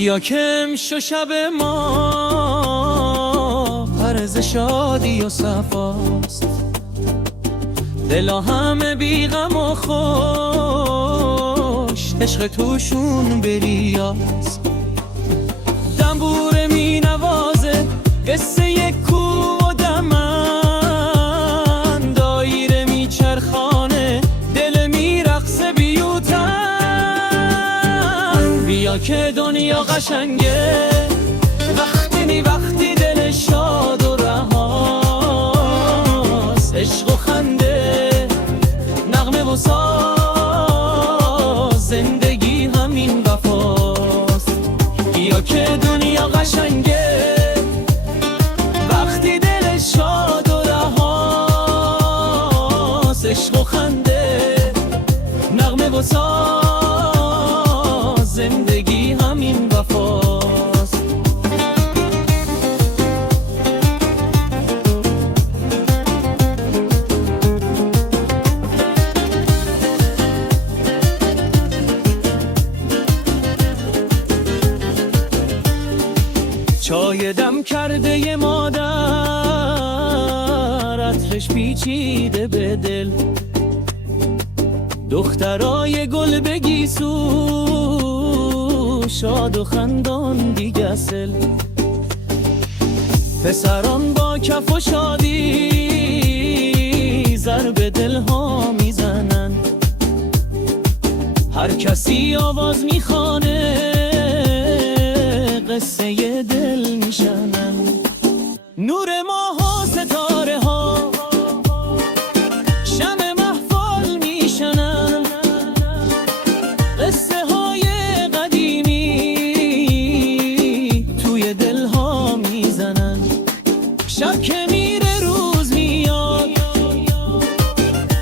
بیا که امشو شب ما عرض شادی و صفاست، دلا همه بی غم و خوش، عشق توشون بریاست. دنبوره می نوازه قصه یک کوه و دمن، دایره می چرخانه دل می رقصه بیوتن. بیا که دنیا قشنگه وقتی دل شاد و رهاست، عشق و خنده نغمه و ساز، زندگی همین وفاست. بیا که دنیا قشنگه وقتی دل شاد و رهاست، عشق و خنده نغمه و ساز، زندگی همین وفاست. چای دم کرده ی مادر، عطرش پیچیده به دل، دخترای گل بگیسو شاد و خندان دیگه سل، پسران با کف و شادی ضرب دل ها میزنن، هر کسی آواز میخوانه قصه ی دل میشنن. نور ماه و ستاره ها شمع محفل میشنن، قصه های قدیمی توی دل ها میزنن. شب که میره روز میاد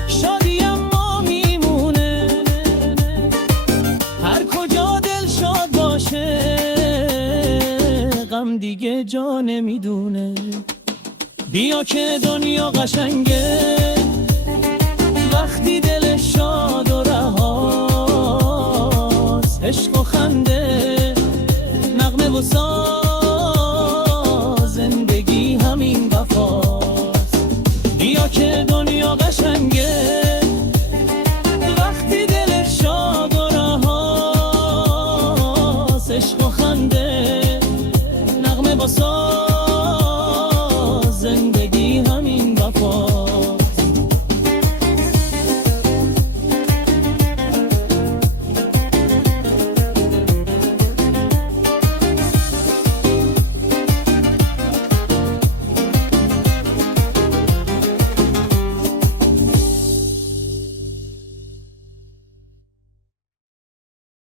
شادی اما میمونه، هر کجا دل شاد باشه غم دیگه جا نمیدونه. بیا که دنیا قشنگه وقتی دل شاد و رهاست، عشق و خنده نغمه و ساز،